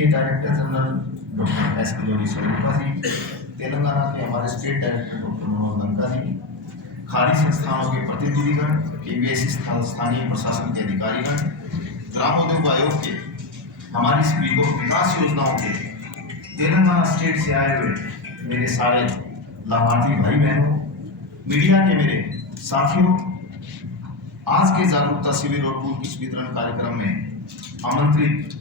के director general doctor S Kilori Swarupa ji, Telangana के हमारे state director doctor Manoj Lanka ji, khadi संस्थानों के प्रतिनिधिगण, केवीएसी स्थानीय प्रशासन के अधिकारीगण, ग्रामोद्योग आयोग के हमारी सभी को विकास योजनाओं के तेलंगाना स्टेट से आए हुए मेरे सारे लाभार्थी भाई बहनों, मीडिया के मेरे साथियों, आज के जागरूकता शिविर और पूर्व किट वितरण कार्यक्रम में आमंत्रित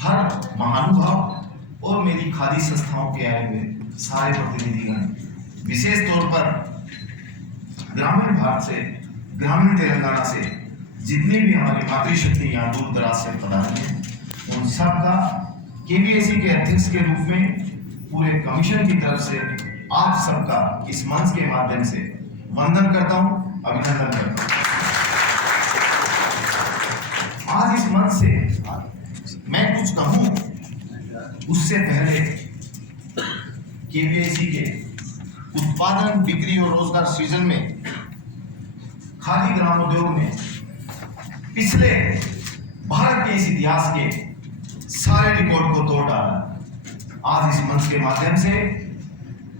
हर महानुभाव और मेरी खादी संस्थाओं के आए हुए सारे प्रतिनिधिगण, विशेष तौर पर ग्रामीण भारत से, ग्रामीण तेलंगाना से जितनी भी हमारी मातृशक्ति यहाँ दूर दराज से पधारी है, उन सबका केवीएसी के अध्यक्ष के रूप में पूरे कमीशन की तरफ से आप सबका इस मंच के माध्यम से वंदन करता हूँ, अभिनंदन करता हूँ। आज इस मंच से मैं कुछ कहूँ उससे पहले केवीएसी के उत्पादन, बिक्री और रोजगार सृजन में खादी ग्रामोद्योग में पिछले भारत के इस इतिहास के सारे रिकॉर्ड को तोड़ डाला। आज इस मंच के माध्यम से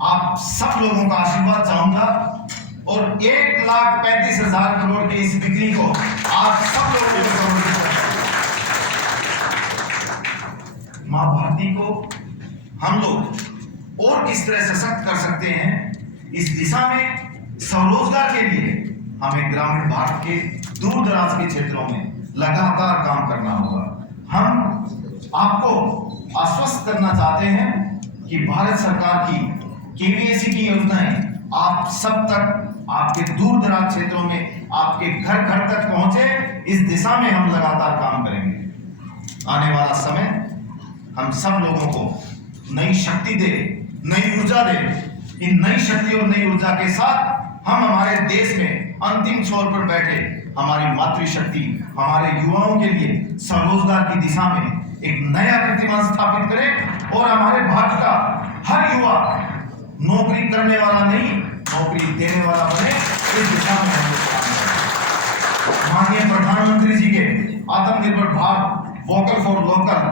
आप सब लोगों का आशीर्वाद चाहूंगा और 1,35,000 करोड़ की इस बिक्री को आप सब लोगों को समर्पित करते हैं। मां भारती को हम लोग और किस तरह सशक्त कर सकते हैं, इस दिशा में स्वरोजगार के लिए हमें ग्रामीण भारत के दूर दराज के क्षेत्रों में लगातार काम करना होगा। हम आपको आश्वस्त करना चाहते हैं कि भारत सरकार की केवीएसी की योजनाएं आप सब तक, आपके दूर दराज क्षेत्रों में, आपके घर घर तक पहुंचे, इस दिशा में हम लगातार काम करेंगे। आने वाला समय हम सब लोगों को नई शक्ति दे, नई ऊर्जा दे। इन नई शक्ति और नई ऊर्जा के साथ हम हमारे देश में अंतिम छोर पर बैठे हमारी मातृशक्ति, हमारे युवाओं के लिए स्वरोजगार की दिशा में एक नया कीर्तिमान स्थापित करें और हमारे भारत का हर युवा नौकरी करने वाला नहीं, नौकरी देने वाला बने। इस दिशा में हम लोग काम करें। माननीय प्रधानमंत्री जी के आत्मनिर्भर भारत, वोकल फॉर लोकल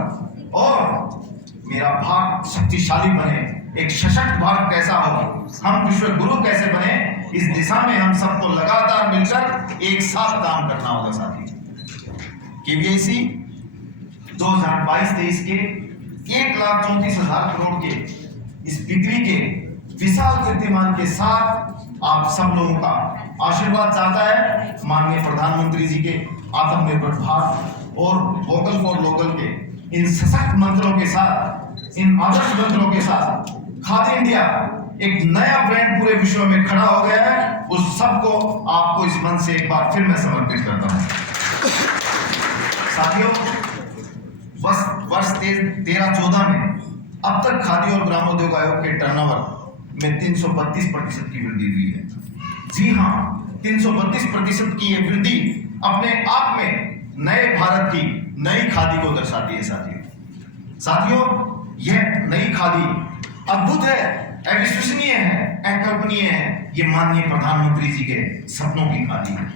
और मेरा भारत शक्तिशाली बने, एक सशक्त भारत कैसा हो, हम विश्व गुरु कैसे बने, इस दिशा में हम सबको लगातार मिलकर एक साथ काम करना होगा। साथी केवीएसी 2022-23 के 1,34,000 करोड़ के इस बिक्री के विशाल कीर्तिमान के साथ आप सब लोगों का आशीर्वाद चाहता है। माननीय प्रधानमंत्री जी के आत्मनिर्भर भारत और वोकल फॉर लोकल के इन सशक्त मंत्रों के साथ, इन आदर्श मंत्रों के साथ खादी इंडिया एक नया ब्रांड पूरे विश्व में खड़ा हो गया है। उस सबको आपको इस मंच से एक बार फिर मैं समर्पित करता हूं। साथियों, वर्ष 13-14 में अब तक खादी और ग्रामोद्योग आयोग के टर्नओवर में 332% की वृद्धि हुई है। जी हाँ, 332% की यह वृद्धि अपने आप में नए भारत की नई खादी को दर्शाती है। साथियों, यह नई खादी अद्भुत है, अविश्वसनीय है, अकल्पनीय है। ये माननीय प्रधानमंत्री जी के सपनों की खादी है।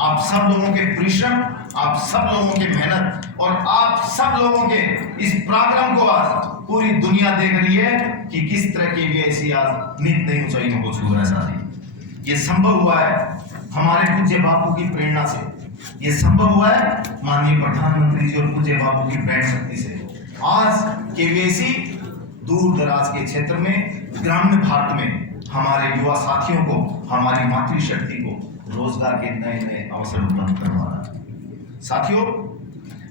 आप सब लोगों के परिश्रम, आप सब लोगों के मेहनत और आप सब लोगों के इस पराक्रम को आज पूरी दुनिया देख रही है कि किस तरह की केवीएसी आज नित नई ऊंचाइयों को छू रहा है। साथी, ये संभव हुआ है हमारे पूज्य बापू की प्रेरणा से, ये संभव हुआ है माननीय प्रधानमंत्री जी और पूज्य बापू की प्रेरणा शक्ति से। आज केवीएसी दूर दराज के क्षेत्र में, ग्रामीण भारत में हमारे युवा साथियों को, हमारी मातृशक्ति को रोजगार के नए नए अवसर उपलब्ध करवा रहा है। साथियों,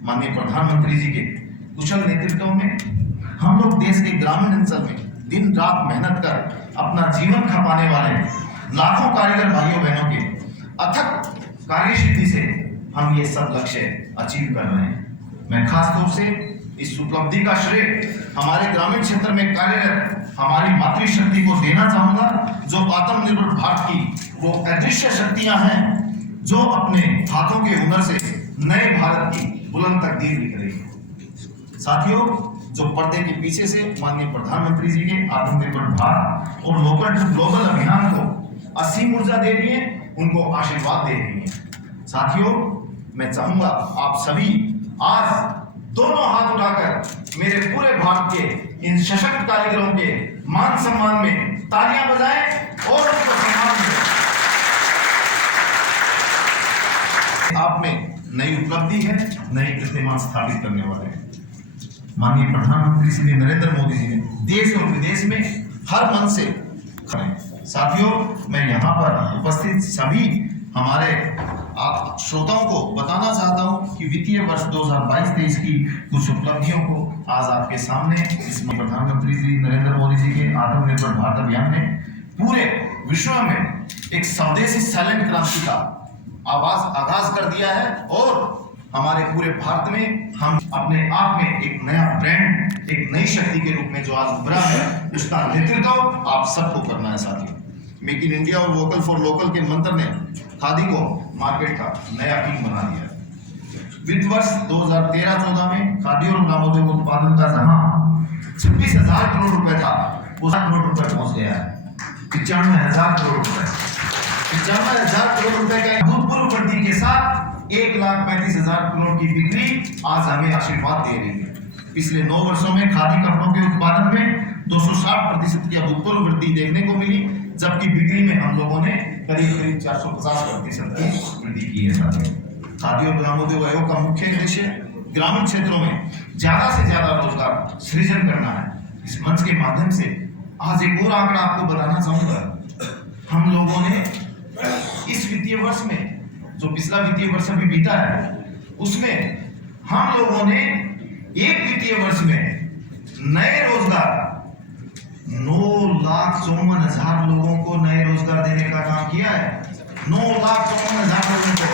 माननीय प्रधानमंत्री जी के कुशल नेतृत्व में हम लोग देश के ग्रामीण अंचल में दिन रात मेहनत कर अपना जीवन खपाने वाले लाखों कारीगर भाइयों बहनों के अथक कार्यसिद्धि से हम ये सब लक्ष्य अचीव कर रहे हैं। मैं खास तौर से इस उपलब्धि का श्रेय हमारे ग्रामीण क्षेत्र में कार्यरत हमारी मातृशक्ति को देना चाहूंगा, जो आत्मनिर्भर भारत की वो अदृश्य शक्तियां हैं जो अपने हाथों के हुनर से नए भारत की बुलंद तकदीर लिख रही है। साथियों, जो पर्दे के पीछे से माननीय प्रधानमंत्री जी के आत्मनिर्भर भारत और लोकल टू ग्लोबल अभियान को असीम ऊर्जा दे रही है, उनको आशीर्वाद दे रही है। साथियों, मैं चाहूंगा आप सभी आज दोनों हाथ उठाकर मेरे पूरे भारत के इन सशक्त कारीगरों के मान सम्मान में तालियां बजाएं और उनको सम्मान दें। आप में नई उपलब्धि है, नई कीर्तिमान स्थापित करने वाले हैं। माननीय प्रधानमंत्री श्री नरेंद्र मोदी जी ने देश और विदेश में हर मन से साथियों, मैं यहाँ पर उपस्थित सभी हमारे आप श्रोताओं को बताना चाहता हूँ कि वित्तीय वर्ष 2022-23 की कुछ उपलब्धियों को आज आपके सामने इसमें प्रधानमंत्री श्री नरेंद्र मोदी जी के आत्मनिर्भर भारत अभियान ने पूरे विश्व में एक स्वदेशी साइलेंट क्रांति का आगाज कर दिया है और हमारे पूरे भारत में हम अपने आप में एक नया ब्रांड, एक नई शक्ति के रूप में जो आज उभरा है, उसका नेतृत्व आप सबको करना है साथियों। मेक इन इंडिया और वोकल फॉर लोकल के मंत्र ने खादी को मार्केट का नया किंग बना दिया है। वित्त वर्ष 2013-14 में खादी और ग्रामोद्योग उत्पादन का जहां 26,000 करोड़ रुपए था, वो 7 करोड़ रुपए पहुंच गया है 95,000 करोड़ रुपए। 95,000 करोड़ रुपए के अभूतपूर्व वृद्धि के साथ 1,35,000 करोड़ की बिक्री आज हमें आशीर्वाद दे रही है। पिछले 9 वर्षों में खादी कपड़ों के उत्पादन में 260% की अभूतपूर्व वृद्धि देखने को मिली, जबकि बिक्री में हम लोगों ने करीब 450% की वृद्धि की है साथियों। खादी और ग्रामोद्योग आयोग का मुख्य उद्देश्य ग्रामीण क्षेत्रों में ज्यादा से ज्यादा रोजगार सृजन करना है। इस मंच के माध्यम से आज एक और आंकड़ा आपको बताना चाहूंगा। हम लोगों ने इस वित्तीय वर्ष में, जो पिछला वित्तीय वर्ष अभी बीता है, उसमें हम लोगों ने एक वित्तीय वर्ष में नए रोजगार 9,54,000 लोगों को नए रोजगार देने का काम किया है। 9,54,000 लोगों को।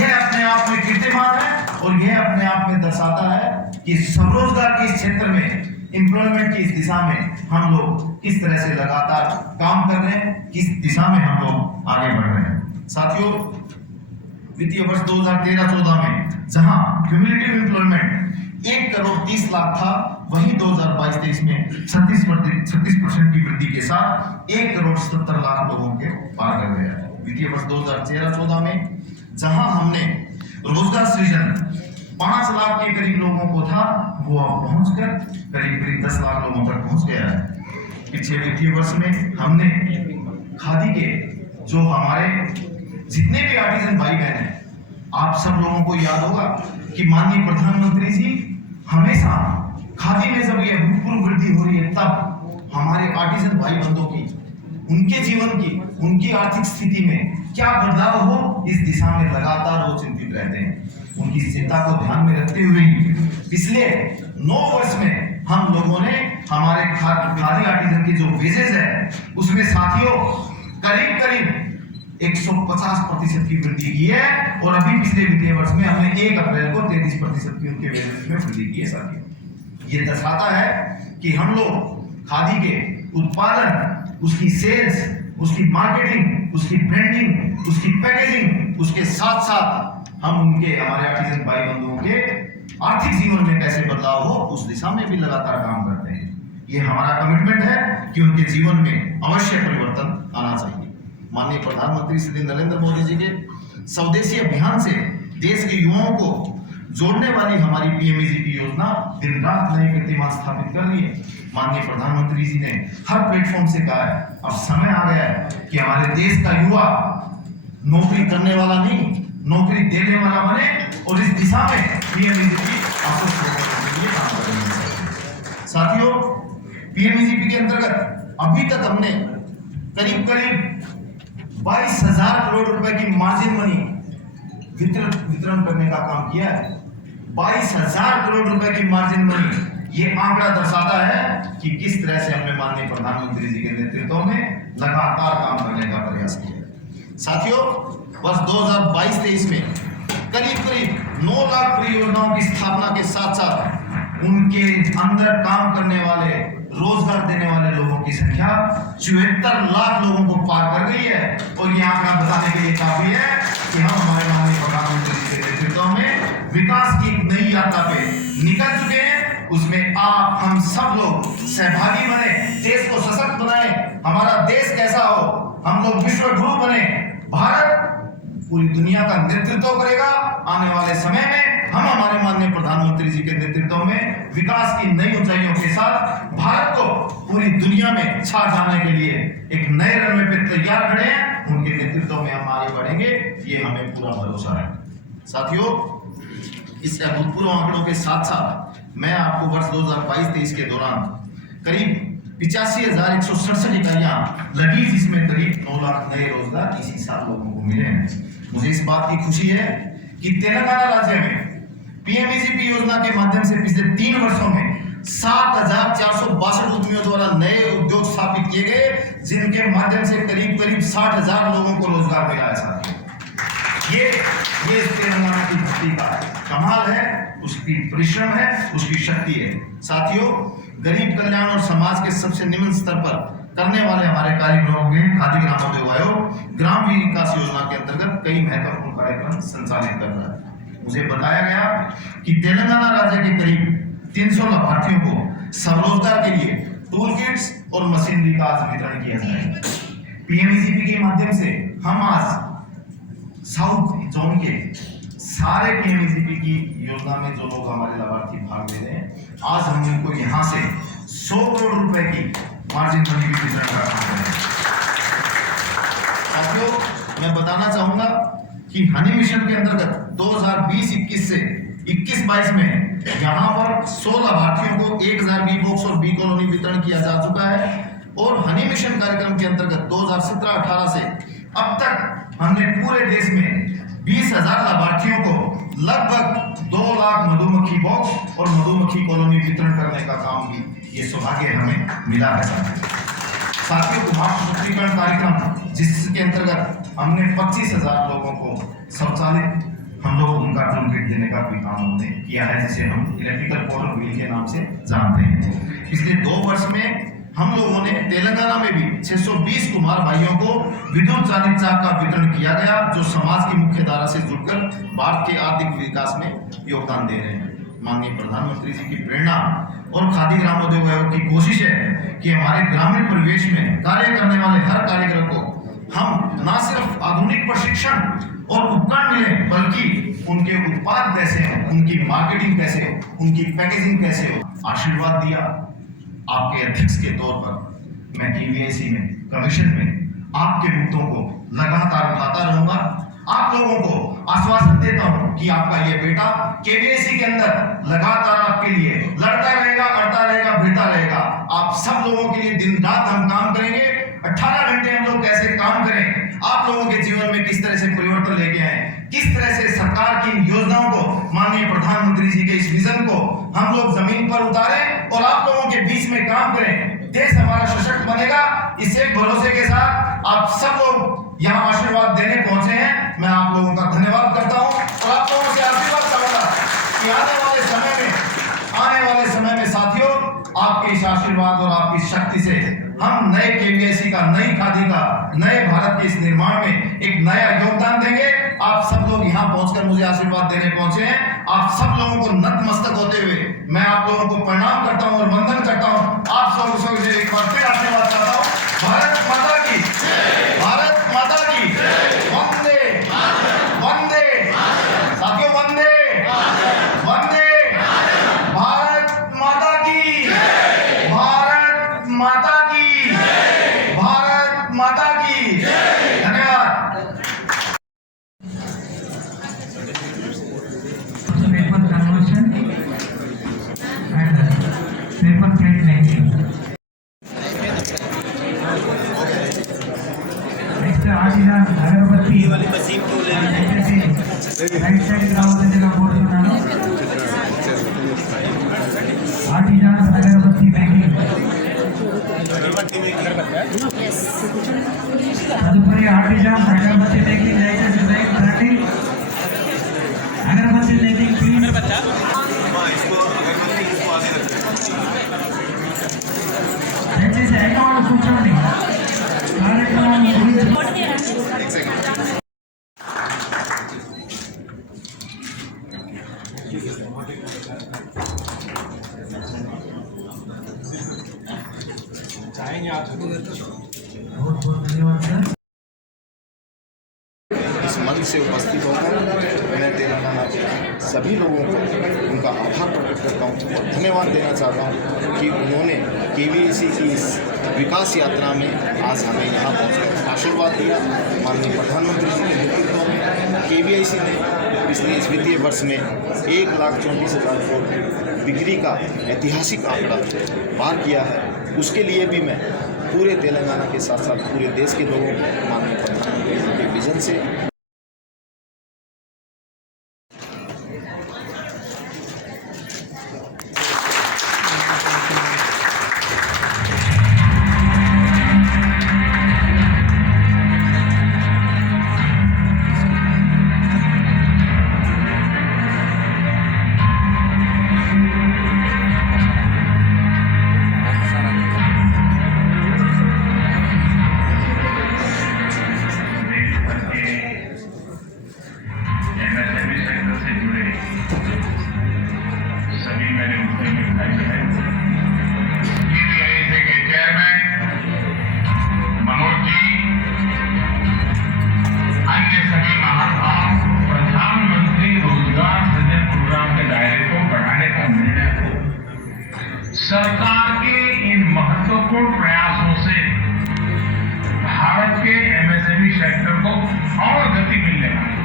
यह अपने आप में कीर्तिमान है और यह अपने आप में दर्शाता है कि स्वरोजगार के इस क्षेत्र में, एम्प्लॉयमेंट की इस दिशा में हम लोग किस तरह से लगातार काम कर रहे हैं, किस दिशा में हम लोग आगे बढ़ रहे हैं। साथियों, वित्तीय वर्ष 2013-14 में जहां क्यूमुलेटिव एम्प्लॉयमेंट 1,30,00,000 था, वहीं 2022-23 में 36% की वृद्धि के साथ 1,70,00,000 लोगों के पार कर गया है। वित्तीय वर्ष 2013-14 में जहां हमने रोजगार सृजन 5 लाख के करीब लोगों को था, वो अब पहुंचकर करीब 10 लाख लोगों तक पहुंच गया है। पिछले वित्तीय वर्ष में हमने खादी के जो हमारे जितने भी आर्टिजन भाई बहन हैं, आप सब लोगों को याद होगा कि माननीय प्रधानमंत्री जी हमेशा खादी में जब ये अभूतपूर्व वृद्धि हो रही है, तब हमारे आर्टिजन भाई बंधुओं की, उनके जीवन की, उनकी आर्थिक स्थिति में क्या बदलाव हो, इस दिशा में लगातार वो चिंतित रहते हैं। उनकी चिंता को ध्यान में रखते हुए पिछले 9 वर्ष में हम लोगों ने हमारे खादी आर्टिजन के जो वेजेस है, उसमें साथियों करीब 150% की वृद्धि की है और अभी पिछले वित्तीय वर्ष में हमने 1 अप्रैल को 33% की उनके वेजेस में वृद्धि की है साथियों। ये दर्शाता है कि हम लोग खादी के उत्पादन, उसकी सेल्स, उसकी मार्केटिंग, उसकी ब्रांडिंग, उसकी पैकेजिंग, उसके साथ साथ हम उनके, हमारे आर्टिजन भाई बंधुओं के आर्थिक जीवन में कैसे बदलाव हो, उस दिशा में भी लगातार काम करते हैं। ये हमारा कमिटमेंट है कि उनके जीवन में अवश्य परिवर्तन आना चाहिए। माननीय प्रधानमंत्री श्री नरेंद्र मोदी जी के स्वदेशी अभियान से देश के युवाओं को जोड़ने वाली हमारी PMEGP योजना दिन रात नए कीर्तिमान स्थापित कर रही है। माननीय प्रधानमंत्री जी ने हर प्लेटफॉर्म से कहा है, अब समय आ गया है कि हमारे देश का युवा नौकरी करने वाला नहीं, नौकरी देने वाला बने और इस दिशा में PMEGP काम कर रही है। साथियों, PMEGP के अंतर्गत अभी तक हमने करीब 22,000 करोड़ रुपए की मार्जिन मनी वितरण करने का काम किया है। 22,000 करोड़ रुपए की मार्जिन मनी, ये आंकड़ा दर्शाता है कि किस तरह से हमने माननीय प्रधानमंत्री जी के नेतृत्व में लगातार काम करने का प्रयास किया। साथियों, वर्ष 2022-23 में करीब 9 लाख परियोजनाओं की स्थापना के साथ साथ उनके अंदर काम करने वाले, रोजगार देने वाले लोगों की संख्या 74 लाख लोगों को पार कर गई है। और ये आंकड़ा बताने के लिए काफी है कि हम हमारे माननीय प्रधानमंत्री जी के नेतृत्व में विकास की एक नई यात्रा पे निकल चुके हैं। उसमें आप, हम सब लोग सहभागी बने, देश को सशक्त बनाए, हमारा देश कैसा हो, हम लोग विश्व गुरु बने। भारत पूरी दुनिया का नेतृत्व करेगा आने वाले समय में। हम हमारे माननीय प्रधानमंत्री जी के नेतृत्व में विकास की नई ऊंचाइयों के साथ भारत को पूरी दुनिया में छा जाने के लिए एक नए रनवे पे तैयार खड़े हैं। उनके नेतृत्व में हम आगे बढ़ेंगे, ये हमें पूरा भरोसा है। साथियों, इस अभूतपूर्व आंकड़ों के साथ साथ मैं आपको वर्ष 2022-23 के दौरान करीब 85,167 इकाइयां लगी, जिसमें करीब 9 लाख नए रोजगार इसी साल लोगों को मिले हैं। मुझे इस बात की खुशी है कि तेलंगाना राज्य में पीएमईजीपी योजना के माध्यम से पिछले 3 वर्षों में 7,462 उद्यमियों द्वारा नए उद्योग स्थापित किए गए, जिनके माध्यम से करीब 60,000 लोगों को रोजगार मिला है। साथियों, ये तेलंगाना की धरती का कमाल है, उसकी परिश्रम है, उसकी शक्ति है। साथियों, गरीब कल्याण और समाज के सबसे निम्न स्तर पर करने वाले हमारे कार्यक्रमों में खादी ग्रामोद्योग आयोग ग्राम विकास योजना के अंतर्गत कई महत्वपूर्ण कार्यक्रम संचालित कर रहा है। मुझे बताया गया कि तेलंगाना राज्य के करीब 300 लाभार्थियों को स्वरोजगार के लिए टूल किट्स और मशीनरी का वितरण किया जाएगा। पीएमईजीपी के माध्यम से हम आज साउथ जोन के सारे पीएमईजीपी की योजना में जो लोग हमारे लाभार्थी भाग ले रहे हैं, आज हम उनको यहाँ से 100 करोड़ रुपए की मार्जिन मनी भी वितरण कर रहे हैं। साथियों, मैं बताना चाहूंगा कि हनी मिशन के अंतर्गत 2020-21 से 21-22 में यहाँ पर 100 लाभार्थियों को 1000 बी बॉक्स और बी कॉलोनी वितरण किया जा चुका है। और हनी मिशन कार्यक्रम के अंतर्गत 2017-18 से अब तक हमने पूरे देश में 20,000 लाभार्थियों को लगभग 2 लाख मधुमक्खी बॉक्स और मधुमक्खी कॉलोनी वितरण करने का काम भी, ये सौभाग्य हमें मिला है। साथियों, कुमार सशक्तिकरण कार्यक्रम जिसके अंतर्गत हमने 25,000 लोगों को शौचालय हम लोग उनका टूल किट देने का भी काम हमने किया है, जिसे हम इलेक्ट्रिकल पावर व्हील के नाम से जानते हैं। पिछले 2 वर्ष में हम लोगों ने तेलंगाना में भी 620 कुमार भाइयों को विद्युत चालित चाक का वितरण किया गया, जो समाज की मुख्य धारा से जुड़कर भारत के आर्थिक विकास में योगदान दे रहे हैं। माननीय प्रधानमंत्री जी की प्रेरणा और खादी ग्रामोद्योग आयोग की कोशिश है कि हमारे ग्रामीण परिवेश में कार्य करने वाले हर कारीगर को हम न सिर्फ आधुनिक प्रशिक्षण और उपकरण मिले, बल्कि उनके उत्पाद कैसे हो, उनकी मार्केटिंग कैसे हो, उनकी पैकेजिंग कैसे हो। आशीर्वाद दिया आपके अध्यक्ष के तौर पर मैं केवीआईसी में कमीशन में आपके मुद्दों को लगातार उठाता रहूंगा। आप लोगों को आश्वासन देता हूं कि आपका ये बेटा केवीआईसी के अंदर लगातार आपके लिए लड़ता रहेगा, अड़ता रहेगा, भिड़ता रहेगा। आप सब लोगों के लिए दिन रात हम काम करेंगे। 18 घंटे हम लोग कैसे काम करें, आप लोगों के जीवन में किस तरह से परिवर्तन लेके आए, किस तरह से सरकार की योजनाओं को, माननीय प्रधानमंत्री जी के इस विजन को हम लोग जमीन पर उतारें और आप लोगों के बीच में काम करें। देश हमारा सशक्त बनेगा। इस एक भरोसे के साथ आप सब लोग यहाँ आशीर्वाद देने पहुंचे हैं। मैं आप लोगों का धन्यवाद करता हूं और आप लोगों से आशीर्वाद चाहूंगा कि आने वाले समय में साथियों, आपके इस आशीर्वाद और आपकी शक्ति से हम नए केवीआईसी का, नई खादी का, नए भारत के इस निर्माण में एक नया योगदान देंगे। आप सब लोग यहाँ पहुंचकर मुझे आशीर्वाद देने पहुंचे हैं। आप सब लोगों को नतमस्तक होते हुए मैं आप लोगों को प्रणाम करता हूं और वंदन करता हूं। आप सब से एक बार फिर आशीर्वाद चाहता हूं। भारत माता की, भारत माता की, वंदे वंदे। साथियों, वंदे वंदे। भारत माता की, भारत माता की, भारत माता की। धन्यवाद। अगरबत्ती राइट साइड ग्राउंड का कोరుతున్నాను आर्टिजान अगरबत्ती मेकिंग तदुपरि आर्टिजान अगरबत्ती मेकिंग राइट రండి अगरबत्ती मेकिंग प्लीज దయచేసి ఐకాన్ కూర్చోండి కార్యక్రమం बहुत बहुत धन्यवाद सर। इस मंच से उपस्थित होकर मैं तेलंगाना के सभी लोगों को उनका आभार प्रकट करता हूँ और धन्यवाद देना चाहता हूँ कि उन्होंने KVIC की इस विकास यात्रा में आज हमें यहाँ पहुँचकर आशीर्वाद दिया। माननीय प्रधानमंत्री जी के नेतृत्व में KVIC ने पिछले इस वित्तीय वर्ष में 1,34,000 करोड़ बिक्री का ऐतिहासिक आंकड़ा पार किया है। उसके लिए भी मैं पूरे तेलंगाना के साथ साथ पूरे देश के लोगों को माननीय प्रधानमंत्री जी के विजन से सरकार के इन महत्वपूर्ण प्रयासों से भारत के MSME सेक्टर को और गति मिलने वाली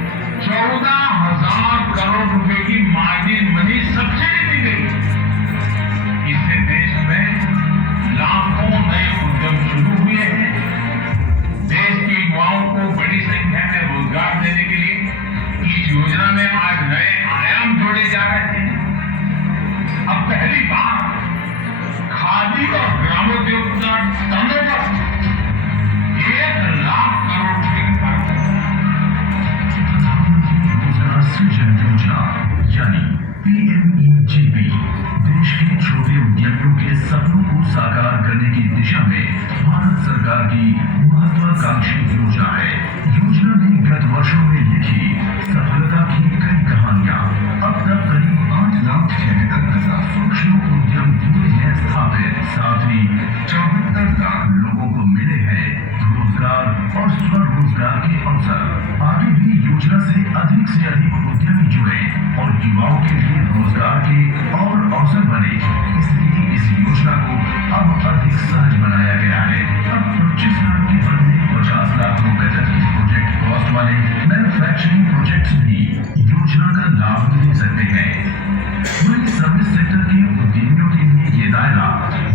14,000 करोड़ रुपए की मार्जिन मनी सब्सिडी दी गई। इससे देश में लाखों नए उद्यम शुरू हुए हैं। देश के युवाओं को बड़ी संख्या में रोजगार देने के लिए इस योजना में आज नए आयाम जोड़े जा रहे हैं। अब पहली बार खादी और ग्रामोद्योग का टर्नओवर 1,00,000 करोड़ रुपए की पार रोजगार सृजन योजना यानी PMEGP देश के छोटे उद्यमियों के सपनों को साकार करने की दिशा में भारत सरकार की महत्वाकांक्षी योजना है। योजना ने गत वर्षों में लिखी सफलता की कई कहानियां। अब तक करीब 8,73,000 सूक्ष्म उद्यम हुए हैं स्थापित। साथ ही 74 लाख लोगों को मिले हैं रोजगार और स्वरोजगार के अवसर। आगे भी योजना से अधिक उद्यमी जुड़े और युवाओं के लिए रोजगार के और अवसर बने। इसलिए इस योजना को अब अधिक सहज बनाया गया है। अब 25 लाख के बदले 50 लाख रुपए तक के प्रोजेक्ट कॉस्ट वाले मैन्युफैक्चरिंग प्रोजेक्ट्स भी योजना का लाभ ले सकते हैं। वहीं सर्विस सेक्टर के उद्यमियों के लिए ये दायरा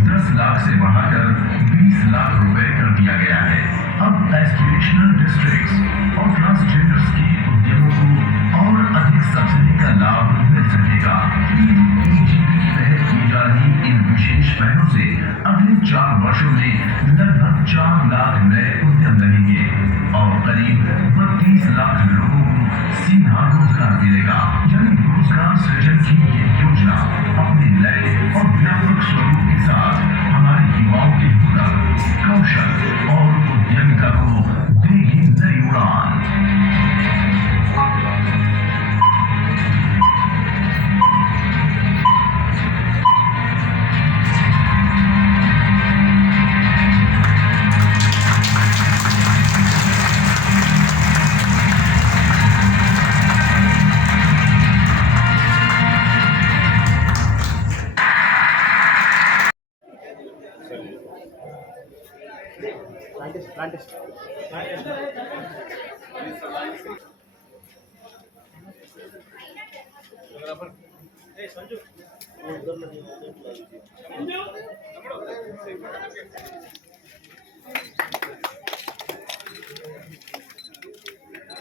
10 लाख से बढ़ाकर 20 लाख रुपए कर दिया गया है। अब एस्पिरेशनल डिस्ट्रिक्ट्स और ट्रांसजेंडर्स के उद्यमों को और अधिक सब्सिडी का लाभ मिल सकेगा। PMEGP के तहत की जा रही इन विशेष पहलों से अगले 4 वर्षों में लगभग 4 लाख नए उद्यम लगेंगे और करीब 32 लाख लोगों को सीधा रोजगार मिलेगा। यानी रोजगार सृजन की ये योजना अपने नए और व्यापक स्वरूप के साथ हमारे युवाओं के हुनर, कौशल और उद्यमिता को देगी नई उड़ान।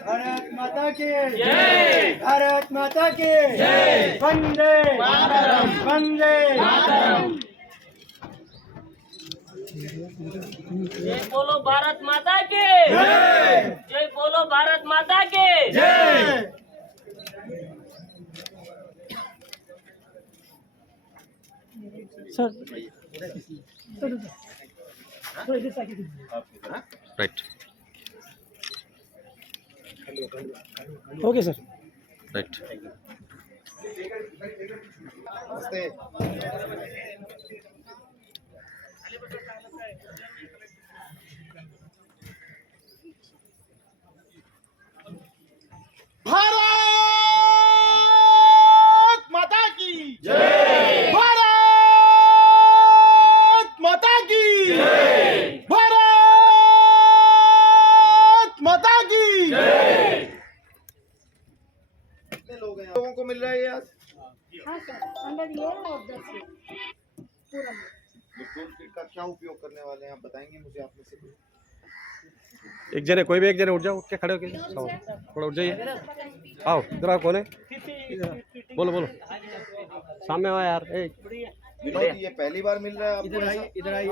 भारत माता की जय। भारत माता की जय। वंदे मातरम। वंदे मातरम। जय बोलो भारत माता की जय। जय बोलो भारत माता की जय। Right okay sir. राइट मिल रहा है ये आज? हाँ सर, अंदर ये है और 10 ये पूरा मिल। तो टूल किट का क्या उपयोग करने वाले हैं आप बताएंगे मुझे आप में से कोई? एक जने कोई भी एक जने उठ जाओ, उठ के खड़े होके थोड़ा उठ जाइए। आओ इधर आओ, कौन है? बोलो बोलो, सामने आओ यार। विनोद ये पहली बार मिल रहा है आपको? इधर आइए।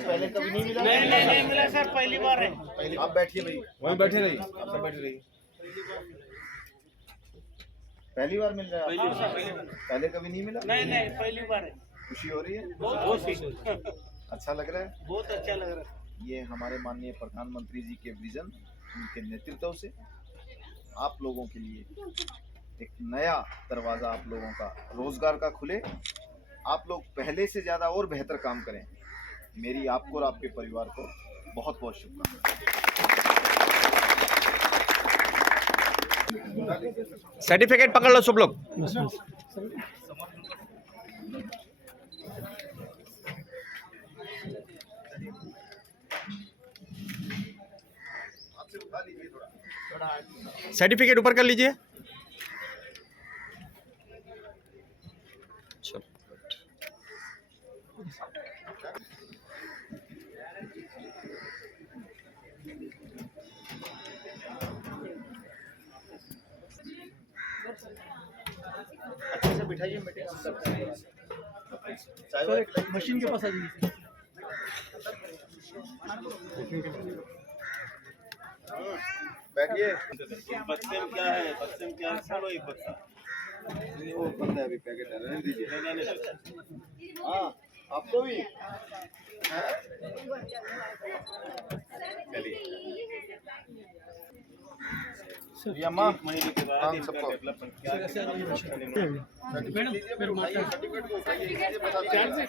पहले कभी नहीं मिला? नहीं मिला सर, पहली बार है। आप बैठिए भाई, वहीं बैठे रहिए, आप सब बैठे रहिए। पहली बार मिल रहा है आपको? पहले कभी नहीं मिला? नहीं पहली बार है। खुशी हो रही है? बहुत अच्छा लग रहा है? बहुत अच्छा लग रहा है। ये हमारे माननीय प्रधानमंत्री जी के विजन, उनके नेतृत्व से आप लोगों के लिए एक नया दरवाज़ा आप लोगों का रोजगार का खुले। आप लोग पहले से ज़्यादा और बेहतर काम करें। मेरी आपको और आपके परिवार को बहुत बहुत शुभकामनाएं। सर्टिफिकेट पकड़ लो सब लोग। सर्टिफिकेट ऊपर कर लीजिए। अच्छे से बिठाइए मीटिंग हम करते हैं। चाय मशीन के पास आ जाइए। बैठिए। बक्से में क्या है? बक्से में क्या है? छोड़ो एक बक्सा। वो बंद है अभी, पैकेट है, रहने दीजिए। हाँ आपको भी चलिए अम्मा, महीने के बाद हाँ, इनका सबको। डेवलपमेंट क्या है? सर्टिफिकेट को उठाइए, ये बता दीजिए।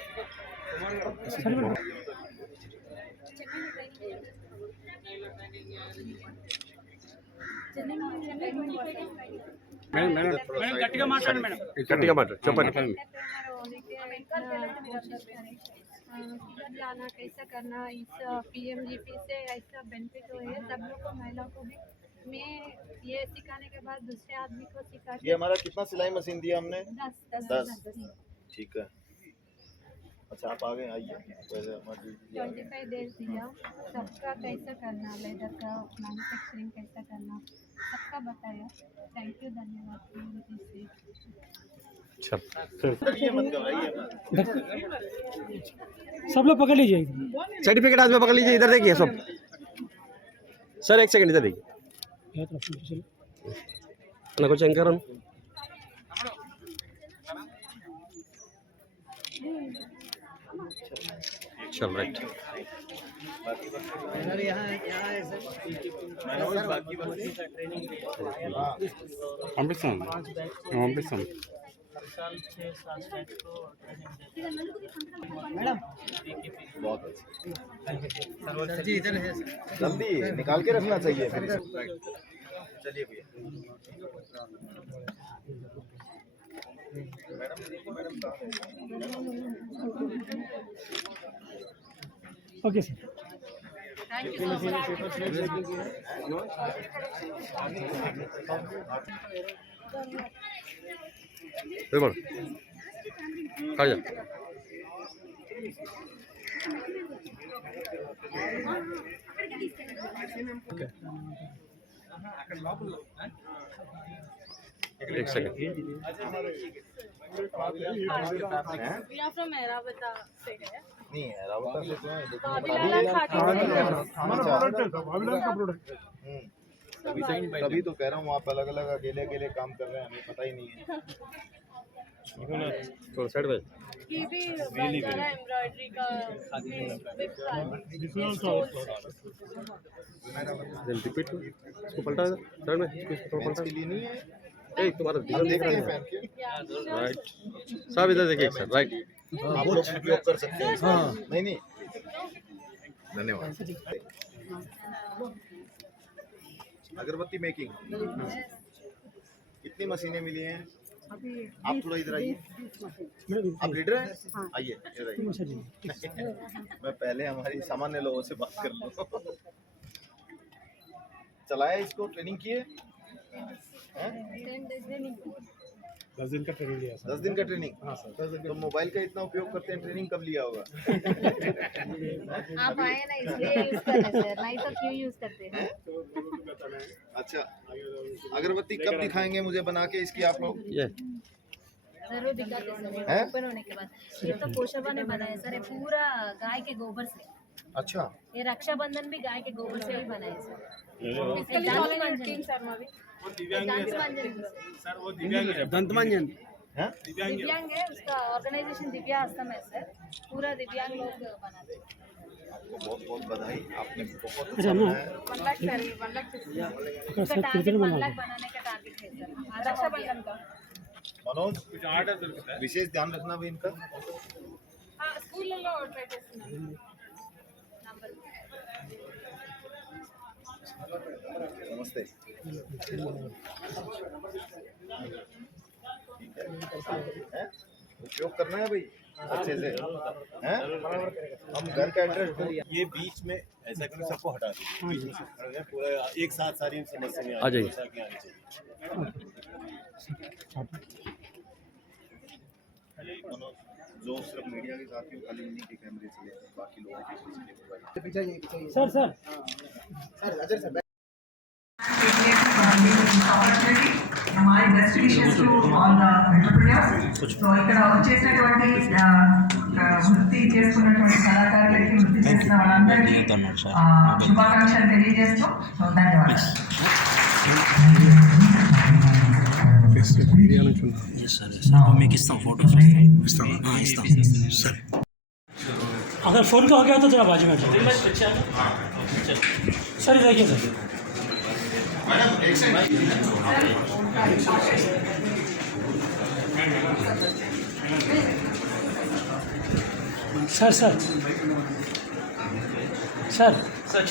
మేడం గట్టిగా మాట్లాడండి మేడం. గట్టిగా మాట్లాడు, చెప్పండి। किधर लाना, कैसा करना, इस पीएमजीपी से ऐसा बेनिफिट हो है सब लोग को, महिलाओं को भी। मैं ये सिखाने के बाद दूसरे आदमी को सिखा ये हमारा कितना सिलाई मशीन दिया हमने? 10। 10 ठीक है। अच्छा आप आगे आइए। 25 डेज दिया। सबका कैसा करना, लेदर का मैन्युफैक्चरिंग कैसा करना, सबका बताया। थैंक यू, धन्यवाद। सब लोग पकड़ लीजिए, सर्टिफिकेट हाथ में पकड़ लीजिए। इधर देखिए सब। सर एक सेकंड इधर देखिए ना, कुछ एंकर चल राइट। పంపిస్తాను बहुत अच्छा। जल्दी निकाल के रखना चाहिए फिर इसको। चलिए भैया। Okay sir. Thank you so बिल्कुल खा जा। एक सेकंड। नहीं है रावता से तभी तो कह रहा हूँ आप अलग अलग अकेले अकेले काम कर रहे हैं, हमें पता ही नहीं है। तो साइड बाय ये भी एम्ब्रॉयडरी का रिपीट इसको पलटा साइड में, इसको पलटा। इसके लिए नहीं है, एक तुम्हारा आप देखते हैं पहन के। राइट। सब इधर देखिए एक साथ, राइट। आप लोग उपयोग कर सकते हैं। नहीं नहीं, धन्यवाद। अगरबत्ती मेकिंग कितनी मशीनें मिली हैं? आप थोड़ा इधर आइए। आप लीडर हैं? आइए इधर आइए। मैं पहले हमारी सामान्य लोगों से बात कर लूँ। चलाया इसको, ट्रेनिंग किए? 10 days training 10 दिन का ट्रेनिंग लिया 10 दिन का ट्रेनिंग। हाँ सर। तो मोबाइल का इतना उपयोग करते हैं, ट्रेनिंग कब लिया होगा? आप आए ना इसलिए यूज कर रहे सर, नहीं तो क्यों यूज करते हैं? अच्छा, अगरबत्ती कब दिखाएंगे मुझे बना के इसकी आप लोग? ये जरूर दिखाते सर, हैं? ओपन होने के बाद। ये तो पोषाबा ने बनाया सर, ये पूरा गाय के गोबर से। अच्छा, ये रक्षाबंधन भी गाय के गोबर से ही बनाए सर। दंतमंजन हैं? दिव्यांग है, उसका ऑर्गेनाइजेशन दिव्या आश्रम है सर, पूरा दिव्यांग लोग बनाते हैं। आपको बहुत बहुत बधाई, आपने बहुत अच्छा बनाया। 1 लाख सर, 1 लाख उसका टारगेट 1 लाख बनाने का टारगेट है सर रक्षाबंधन का। मनोज, विशेष ध्यान रखना भी इनका। స్కూళ్ళలో ట్రై చేస్తున్నాను नमस्ते। हैं? उपयोग करना है भाई अच्छे से, हैं? हम घर का एड्रेस ये बीच में ऐसा करो, सबको हटा दीजिए, बीच में से खड़ा हो जाए, पूरा एक साथ सारी समस्या में आ जाइए। आनी चाहिए। मनोज, जो सिर्फ मीडिया के साथ ही खाली उन्हीं के कैमरे से लेते हैं, बाकी लोगों के My best wishes to all the entrepreneurs. So ఇక్కడ వచ్చేసినటువంటి వృత్తి చేసుకున్నటువంటి కళాకారులకి, వృత్తి చేసిన వాళ్ళందరికీ శుభాకాంక్షలు తెలియజేస్తూ ధన్యవాదాలు. మీకు ఇస్తాం ఫోటోస్ ఇస్తాం सर अगर फ़ोन का हो गया तो जरा बाजू में सर देखिए sir sir sir sir sir